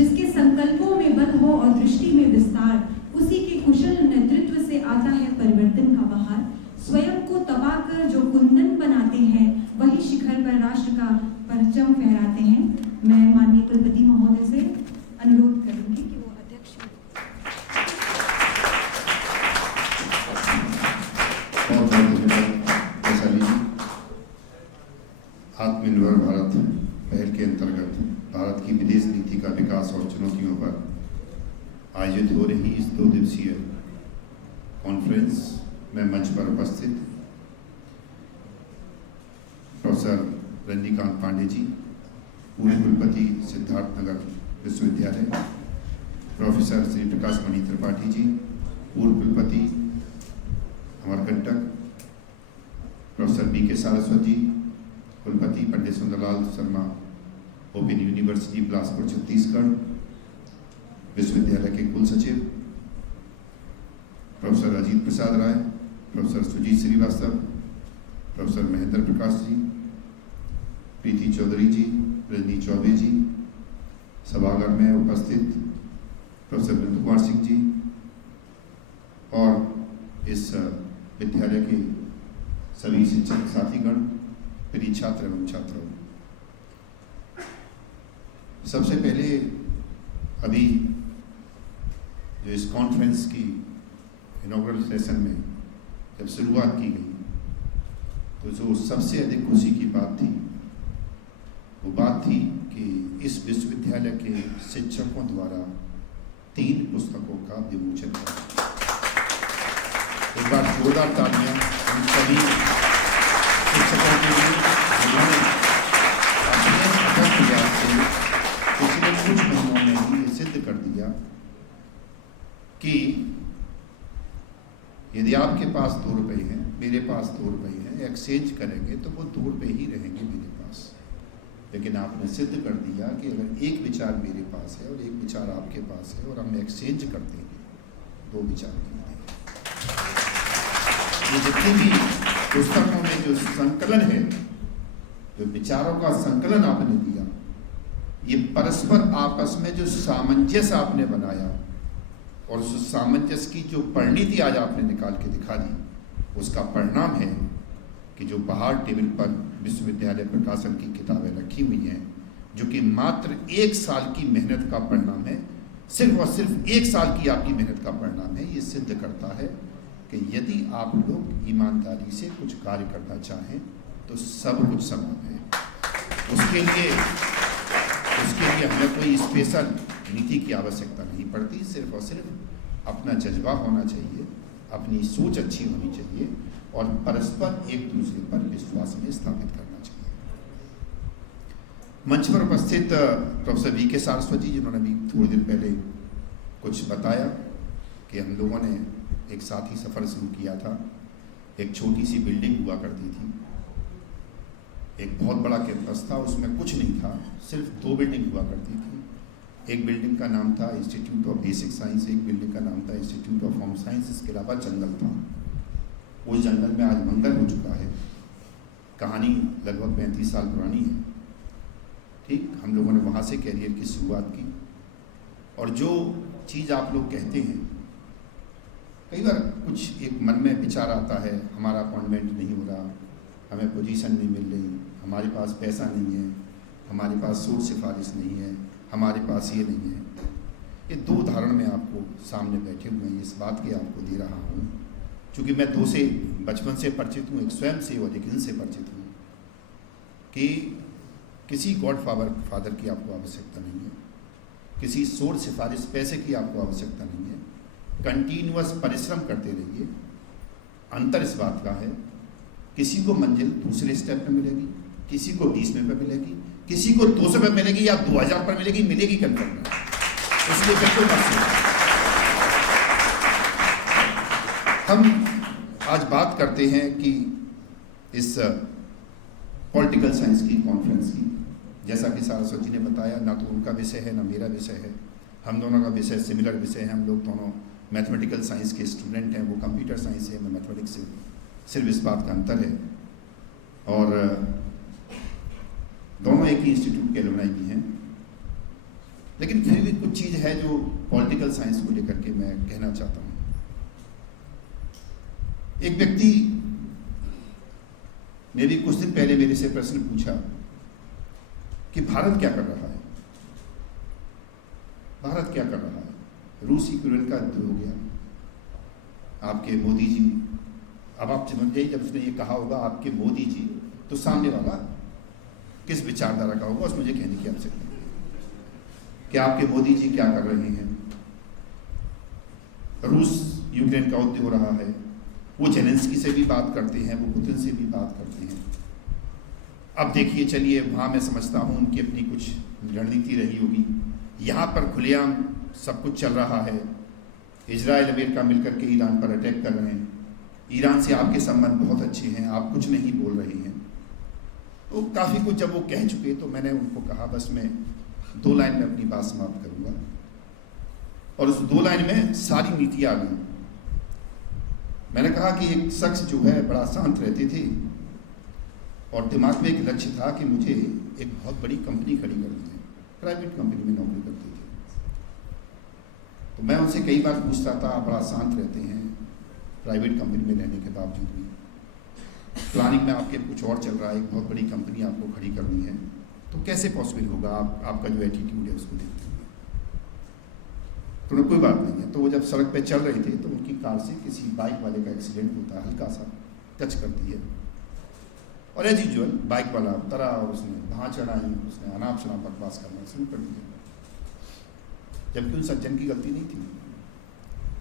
जिसके संकल्पों में बल हो और दृष्टि में विस्तार, उसी के कुशल नेतृत्व से आता है परिवर्तन का बहार। स्वयं को तपाकर जो कुंदन बनाते हैं, वही शिखर पर राष्ट्र का परचम फहराते हैं। मैं माननीय कुलपति महोदय से अनुरोध करूंगी कि वो अध्यक्ष। आत्मनिर्भर भारत पहल के अंतर्गत भारत की विदेश नीति का विकास और चुनौतियों पर आयोजित हो रही इस 2 दिवसीय कॉन्फ्रेंस में मंच पर उपस्थित प्रोफेसर रजनीकांत पांडे जी, पूर्व कुलपति सिद्धार्थनगर विश्वविद्यालय, प्रोफेसर श्री प्रकाश मणि त्रिपाठी जी, पूर्व कुलपति अमरकंटक, प्रोफेसर बी.के. सारस्वत जी, कुलपति पंडित सुंदरलाल शर्मा, ओपन यूनिवर्सिटी बिलासपुर छत्तीसगढ़ विश्वविद्यालय के कुल सचिव, professor Ajit Prasad Rai, professor Sujit Srivastava, professor Mahendra Prakash ji, प्रीति चौधरी जी, रजनी चौबे जी, सभागार में उपस्थित प्रोफेसर बिंदु कुमार सिंह जी और इस विद्यालय के सभी शिक्षक साथीगण, प्रिय छात्र एवं छात्राओं। सबसे पहले अभी जो इस कॉन्फ्रेंस की इनॉग्रल सेशन में जब शुरुआत की गई तो जो सबसे अधिक खुशी की बात थी वो बात थी कि इस विश्वविद्यालय के शिक्षकों द्वारा 3 पुस्तकों का विमोचन किया। एक बार जोरदार तालियां उन सभी शिक्षकों के लिए जिन्होंने अपने अथक प्रयास से पिछले कुछ महीनों में ही ये सिद्ध कर दिया कि यदि आपके पास 2 रुपये हैं, मेरे पास 2 रुपये हैं, एक्सचेंज करेंगे तो वो 2 रुपये ही रहेंगे मेरे पास। लेकिन आपने सिद्ध कर दिया कि अगर एक विचार मेरे पास है और एक विचार आपके पास है और हम एक्सचेंज करते हैं 2 विचार मिलते हैं। ये जितनी भी पुस्तकों में जो संकलन है, जो विचारों का संकलन आपने दिया, ये परस्पर आपस में जो सामंजस्य आपने बनाया और उस सामंजस्य की जो परिणति आज आपने निकाल के दिखा दी, उसका परिणाम है कि जो बाहर टेबल पर विश्वविद्यालय प्रकाशन की किताबें रखी हुई हैं, जो कि मात्र 1 साल की मेहनत का परिणाम है, सिर्फ और सिर्फ 1 साल की आपकी मेहनत का परिणाम है। ये सिद्ध करता है कि यदि आप लोग ईमानदारी से कुछ कार्य करना चाहें तो सब कुछ संभव है। उसके लिए हमें कोई स्पेशल नीति की आवश्यकता नहीं पड़ती। सिर्फ और सिर्फ अपना जज्बा होना चाहिए, अपनी सोच अच्छी होनी चाहिए और परस्पर एक दूसरे पर विश्वास में स्थापित करना चाहिए। मंच पर उपस्थित प्रोफेसर बी.के. सारस्वत जी, जिन्होंने भी थोड़ी देर पहले कुछ बताया कि हम लोगों ने एक साथी सफ़र शुरू किया था। एक छोटी सी बिल्डिंग हुआ करती थी, एक बहुत बड़ा कैंपस था, उसमें कुछ नहीं था, सिर्फ 2 बिल्डिंग हुआ करती थी। एक बिल्डिंग का नाम था इंस्टीट्यूट ऑफ बेसिक साइंस, एक बिल्डिंग का नाम था इंस्टीट्यूट ऑफ होम साइंस। इसके अलावा जंगल था। उस जंगल में आज मंगल हो चुका है। कहानी लगभग 35 साल पुरानी है। ठीक, हम लोगों ने वहाँ से कैरियर की शुरुआत की। और जो चीज़ आप लोग कहते हैं, कई बार कुछ एक मन में विचार आता है, हमारा अपॉइंटमेंट नहीं हो रहा, हमें पोजीशन नहीं मिल रही, हमारे पास पैसा नहीं है, हमारे पास सोच सिफारिश नहीं है, हमारे पास ये नहीं है। ये 2 उदाहरण मैं आपको सामने बैठे हुए हैं इस बात के आपको दे रहा हूँ, क्योंकि मैं 2 से बचपन से परिचित हूँ, एक स्वयं से और एक इनसे परिचित हूँ कि किसी गॉड फादर की आपको आवश्यकता नहीं है, किसी सोच सिफारिश पैसे की आपको आवश्यकता नहीं है। कंटिन्यूअस परिश्रम करते रहिए। अंतर इस बात का है, किसी को मंजिल दूसरे स्टेप पे मिलेगी, किसी को 20वें पे मिलेगी, किसी को 200 पे मिलेगी या 2000 पर मिलेगी, मिलेगी कंफर्म। इसलिए बिल्कुल हम आज बात करते हैं कि इस पॉलिटिकल साइंस की कॉन्फ्रेंस की, जैसा कि सारस्वत जी ने बताया, ना तो उनका विषय है ना मेरा विषय है, हम दोनों का विषय सिमिलर विषय है। हम लोग दोनों मैथमेटिकल साइंस के स्टूडेंट हैं, वो कंप्यूटर साइंस है, मैं मैथमेटिक्स से, सिर्फ इस बात का अंतर है। और दोनों एक ही इंस्टीट्यूट के एलुमनाई भी हैं। लेकिन फिर भी कुछ चीज़ है जो पॉलिटिकल साइंस को लेकर के मैं कहना चाहता हूँ। एक व्यक्ति ने भी कुछ दिन पहले मेरे से प्रश्न पूछा कि भारत क्या कर रहा है, भारत क्या कर रहा है। रूस यूक्रेन का युद्ध हो गया, आपके मोदी जी, अब आप समझिए जब उसने ये कहा होगा आपके मोदी जी, तो सामने वाला किस विचारधारा का होगा, उस मुझे कहने की आवश्यकता नहीं कि आपके मोदी जी क्या कर रहे हैं। रूस यूक्रेन का युद्ध हो रहा है, वो जेलेंस्की से भी बात करते हैं, वो पुतिन से भी बात करते हैं। अब देखिए चलिए वहाँ मैं समझता हूँ उनकी अपनी कुछ रणनीति रही होगी। यहाँ पर खुलेआम सब कुछ चल रहा है, इजराइल अमेरिका मिलकर के ईरान पर अटैक कर रहे हैं, ईरान से आपके संबंध बहुत अच्छे हैं, आप कुछ नहीं बोल रहे हैं। तो काफ़ी कुछ जब वो कह चुके तो मैंने उनको कहा बस मैं 2 लाइन में अपनी बात समाप्त करूँगा, और उस 2 लाइन में सारी नीतियाँ आ गई। मैंने कहा कि एक शख्स जो है बड़ा शांत रहते थे और दिमाग में एक लक्ष्य था कि मुझे एक बहुत बड़ी कंपनी खड़ी करनी है, प्राइवेट कंपनी में नौकरी करते थे। तो मैं उनसे कई बार पूछता था, आप बड़ा शांत रहते हैं प्राइवेट कंपनी में रहने के बावजूद भी, प्लानिंग में आपके कुछ और चल रहा है, एक बहुत बड़ी कंपनी आपको खड़ी करनी है, तो कैसे पॉसिबल होगा, आपका जो एटीट्यूड है उसको देखते हुए। तो कोई बात नहीं है। तो वो जब सड़क पे चल रहे थे तो उनकी कार से किसी बाइक वाले का एक्सीडेंट होता है, हल्का सा टच करती है, और एज यूजुअल बाइक वाला उतरा और उसने वहाँ चढ़ाई, उसने अनाप शनाप बकवास करना शुरू कर दिया, जबकि उन सज्जन की गलती नहीं थी।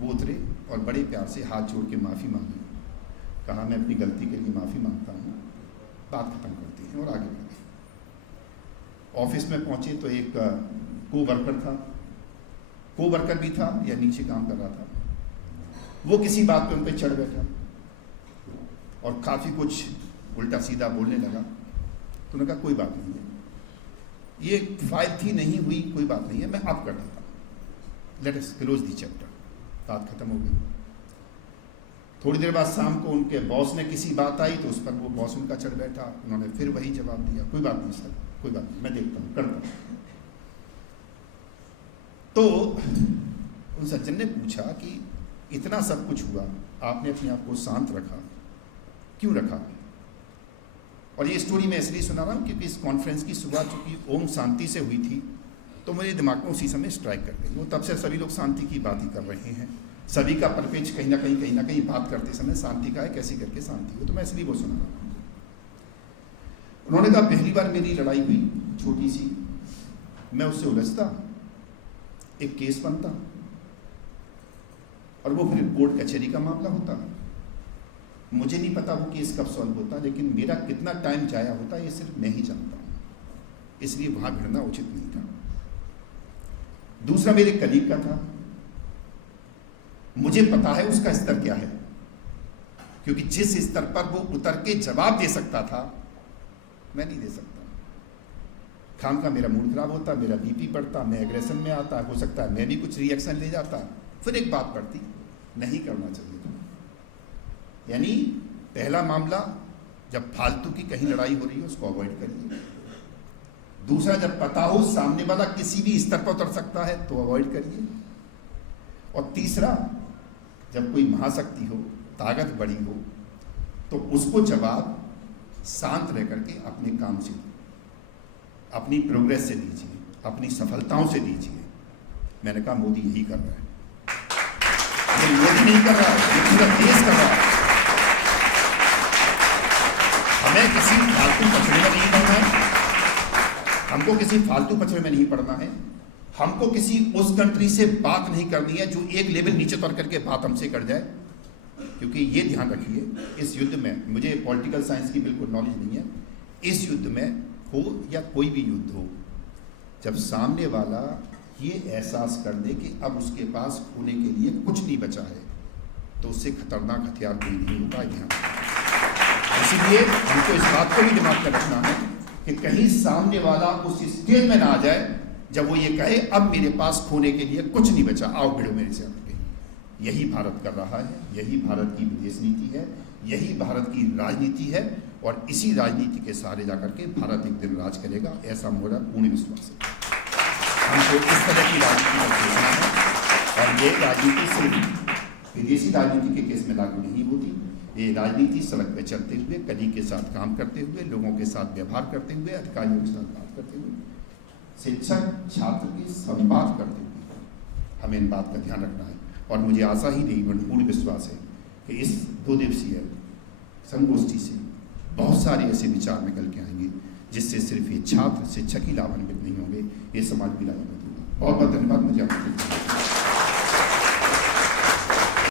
वो उतरे और बड़े प्यार से हाथ जोड़ के माफ़ी मांगी, कहा मैं अपनी गलती के लिए माफ़ी मांगता हूँ, बात खत्म करते हैं और आगे बढ़े। ऑफिस में पहुँचे तो एक को वर्कर भी था या नीचे काम कर रहा था, वो किसी बात पे उन पर चढ़ बैठा और काफ़ी कुछ उल्टा सीधा बोलने लगा। तो उन्होंने कहा कोई बात नहीं है, ये फाइल थी नहीं हुई, कोई बात नहीं है, मैं अब कर देता हूँ, let us close the chapter. बात खत्म हो गई। थोड़ी देर बाद शाम को उनके बॉस ने किसी बात आई तो उस पर वो बॉस उनका चढ़ बैठा, उन्होंने फिर वही जवाब दिया, कोई बात नहीं सर, कोई बात नहीं, मैं देखता हूँ, करता हूँ। तो उन सज्जन ने पूछा कि इतना सब कुछ हुआ, आपने अपने आप को शांत रखा, क्यों रखा? और ये स्टोरी मैं इसलिए सुना रहा हूँ क्योंकि इस कॉन्फ्रेंस की शुरुआत चूँकि ओम शांति से हुई थी, तो मेरे दिमाग में उसी समय स्ट्राइक कर गई। वो तब से सभी लोग शांति की बात ही कर रहे हैं, सभी का परपेच कहीं ना कहीं बात करते समय शांति का है, कैसे करके शांति हो, तो मैं इसलिए वो सुना रहा हूँ। उन्होंने कहा पहली बार मेरी लड़ाई हुई छोटी सी, मैं उससे उलझता, एक केस बनता और वो फिर कोर्ट कचहरी का मामला होता। मुझे नहीं पता वो केस कब सॉल्व होता, लेकिन मेरा कितना टाइम जाया होता ये सिर्फ मैं ही जानता हूँ, इसलिए वहां भिड़ना उचित नहीं था। दूसरा मेरे कलीग का था, मुझे पता है उसका स्तर क्या है, क्योंकि जिस स्तर पर वो उतर के जवाब दे सकता था मैं नहीं दे सकता। खाम का मेरा मूड खराब होता, मेरा बीपी बढ़ता, मैं एग्रेशन में आता, हो सकता है मैं भी कुछ रिएक्शन ले जाता, फिर एक बात पड़ती, नहीं करना चाहिए था। यानी पहला मामला, जब फालतू की कहीं लड़ाई हो रही है उसको अवॉइड करिए। दूसरा, जब पता हो सामने वाला किसी भी स्तर पर उतर सकता है तो अवॉइड करिए। और तीसरा, जब कोई महाशक्ति हो, ताकत बड़ी हो, तो उसको जवाब शांत रह करके अपने काम से, अपनी प्रोग्रेस से दीजिए, अपनी सफलताओं से दीजिए। मैंने कहा मोदी यही कर रहा है, ये मोदी नहीं कर रहा है, ये पूरा देश कर रहा है। हमें किसी फालतू पचड़े में नहीं पड़ना है, हमको किसी फालतू पचड़े में नहीं पड़ना है, हमको किसी उस कंट्री से बात नहीं करनी है जो एक लेवल नीचे उतर करके बात हमसे कर जाए। क्योंकि ये ध्यान रखिए, इस युद्ध में, मुझे पॉलिटिकल साइंस की बिल्कुल नॉलेज नहीं है, इस युद्ध में हो या कोई भी युद्ध हो, जब सामने वाला ये एहसास कर दे कि अब उसके पास होने के लिए कुछ नहीं बचा है, तो उससे खतरनाक हथियार कोई नहीं होगा। यहाँ इसीलिए हमको इस बात को भी दिमाग में रखना है कि कहीं सामने वाला उस स्टेज में ना आ जाए जब वो ये कहे अब मेरे पास खोने के लिए कुछ नहीं बचा, आओ भिड़ो मेरे से। यही भारत कर रहा है, यही भारत की विदेश नीति है, यही भारत की राजनीति है, और इसी राजनीति के सहारे जाकर के भारत एक दिन राज करेगा, ऐसा मेरा पूर्ण विश्वास है। हमको इस तरह की राजनीति का सोचना है। और ये राजनीति सिर्फ विदेशी राजनीति के केस में लागू नहीं होती, ये राजनीति सड़क पे चलते हुए, कलीग के साथ काम करते हुए, लोगों के साथ व्यवहार करते हुए, अधिकारियों के साथ बात करते हुए, शिक्षक छात्र की संवाद करते हुए हमें इन बात का ध्यान रखना है। और मुझे आशा ही नहीं बल्कि पूर्ण विश्वास है कि इस 2 दिवसीय संगोष्ठी से बहुत सारे ऐसे विचार निकल के आएंगे जिससे सिर्फ ये छात्र शिक्षक ही लाभान्वित नहीं होंगे, ये समाज भी लाभान्वित होगा। बहुत बहुत धन्यवाद। मुझे